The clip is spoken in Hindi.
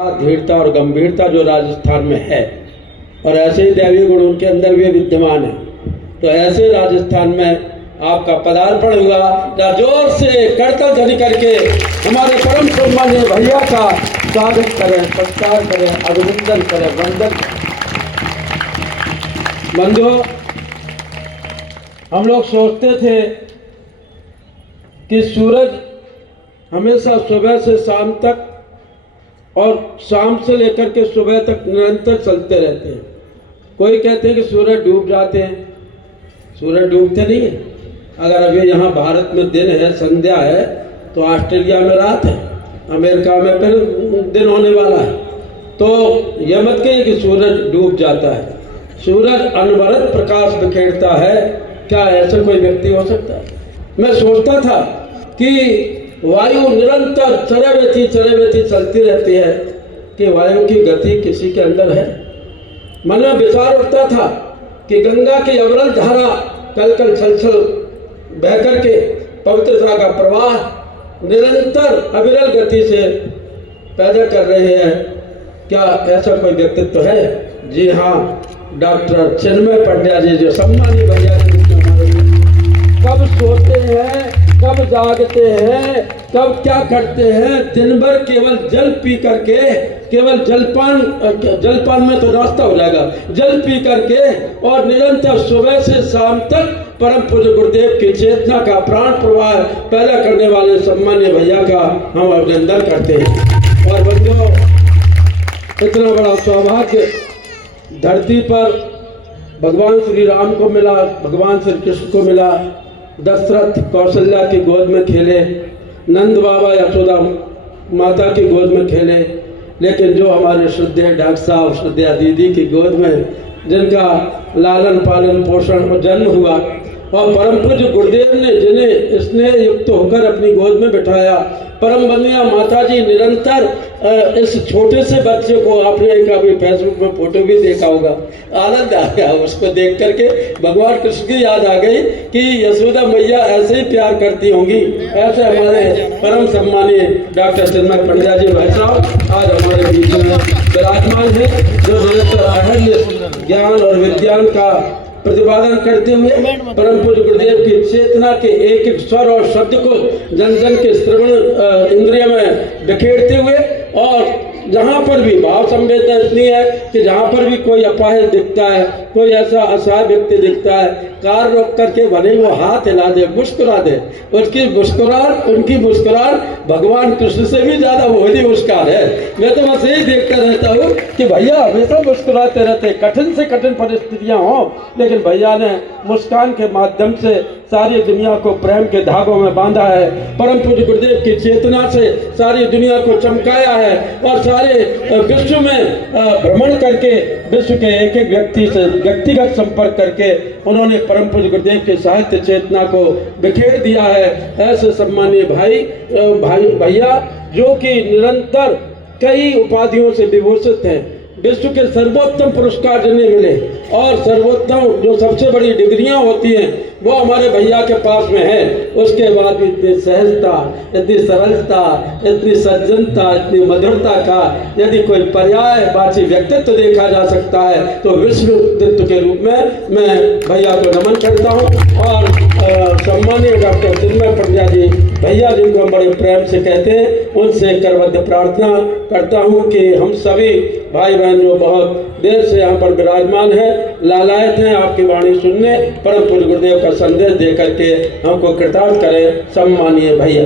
धीरता और गंभीरता जो राजस्थान में है, और ऐसे ही दैवीय गुण उनके अंदर भी विद्यमान है। तो ऐसे राजस्थान में आपका पदार्पण हुआ। जोर से करतल ध्वनि करके हमारे परम सम्मानीय भैया का स्वागत करें, सत्कार करें, अभिनंदन करें, वंदन करें। बंधुओं, हम लोग सोचते थे कि सूरज हमेशा सुबह से शाम तक और शाम से लेकर के सुबह तक निरंतर चलते रहते हैं। कोई कहते हैं कि सूरज डूब जाते हैं, सूरज डूबते नहीं है। अगर अभी यहाँ भारत में दिन है, संध्या है, तो ऑस्ट्रेलिया में रात है, अमेरिका में फिर दिन होने वाला है। तो यह मत कहिए कि सूरज डूब जाता है। सूरज अनवरत प्रकाश बिखेरता है। क्या ऐसा कोई व्यक्ति हो सकता है? मैं सोचता था कि वायु निरंतर चले चलती रहती है, कि वायु की गति किसी के अंदर है। मन में विचार उठता था कि गंगा की अविरल धारा कल कल छल बह करके पवित्रता का प्रवाह निरंतर अविरल गति से पैदा कर रहे हैं। क्या ऐसा कोई व्यक्तित्व है? जी हाँ, डॉक्टर चिन्मय पंड्या जी, जो सम्मानीय भैया जी, कब सोते हैं, कब जागते हैं, कब क्या करते हैं, दिन भर केवल जल पी करके, केवल जलपान में तो नाश्ता हो जाएगा, जल पी करके और निरंतर सुबह से शाम तक परम पूज्य गुरुदेव की चेतना का प्राण प्रवाह पैदा करने वाले सम्मानीय भैया का हम अभिनंदन करते हैं। और बंधुओं, इतना बड़ा सौभाग्य धरती पर भगवान श्री राम को मिला, भगवान श्री कृष्ण को मिला। दशरथ कौशल्या की गोद में खेले, नंद बाबा यशोदा माता की गोद में खेले, लेकिन जो हमारे श्रद्धेय डॉक्टर साहब, श्रद्धेय दीदी की गोद में जिनका लालन पालन पोषण और जन्म हुआ, और परम पूज्य गुरुदेव ने जिन्हें स्नेह युक्त होकर अपनी गोद में बिठाया, परम बंदिया माता जी निरंतर इस छोटे से बच्चे को, आपने कभी फेसबुक में फोटो भी देखा होगा, आनंद आ गया उसको देख करके। भगवान कृष्ण की याद आ गई कि यशोदा मैया ऐसे ही प्यार करती होंगी। ऐसे हमारे परम सम्मानीय डॉक्टर चिन्मय पंड्या जी भाई साहब आज हमारे बीच में विराजमान है, जो निरंतर अहल्य ज्ञान और विज्ञान का प्रतिपादन करते हुए परम पूज्य गुरुदेव की चेतना के एक एक स्वर और शब्द को जन जन के श्रवण इंद्रिय में बिखेरते हुए, और जहाँ पर भी भाव संवेदना इतनी है कि जहाँ पर भी कोई अपाहिज दिखता है, कोई ऐसा असहाय व्यक्ति दिखता है, कार रोक करके भले वो हाथ हिला दे, मुस्कुरा दे, उनकी मुस्कुराहट भगवान कृष्ण से भी ज्यादा वही मुस्कान है। मैं तो बस यही देखता रहता हूँ कि भैया हमेशा मुस्कुराते रहते, कठिन से कठिन परिस्थितियाँ हों, लेकिन भैया ने मुस्कान के माध्यम से सारी दुनिया को प्रेम के धागों में बांधा है। परम पूज्य गुरुदेव की चेतना से सारी दुनिया को चमकाया है, और सारे विश्व में भ्रमण करके विश्व के एक एक व्यक्ति से व्यक्तिगत संपर्क करके उन्होंने परम पूज्य गुरुदेव के साहित्य चेतना को बिखेर दिया है। ऐसे सम्मानीय भैया जो कि निरंतर कई उपाधियों से विभूषित हैं, विश्व के सर्वोत्तम पुरस्कार जिन्हें मिले, और सर्वोत्तम जो सबसे बड़ी डिग्रियां होती हैं वो हमारे भैया के पास में है। उसके बाद भी इतनी सहजता, इतनी सरलता, इतनी सज्जनता, इतनी मधुरता का यदि कोई पर्यायवाची व्यक्तित्व देखा जा सकता है तो विश्व व्यक्तित्व के रूप में मैं भैया को नमन करता हूँ। और सम्मानीय डॉक्टर चिन्मय पंड्या जी भैया, जिनको हम बड़े प्रेम से कहते हैं, उनसे करबद्ध प्रार्थना करता हूँ कि हम सभी भाई बहन जो बहुत देर से यहाँ पर विराजमान है, लालायत हैं आपकी वाणी सुनने, परम पूज्य गुरुदेव का संदेश दे करके हमको कृतार्थ करें। सम्मानीय भैया।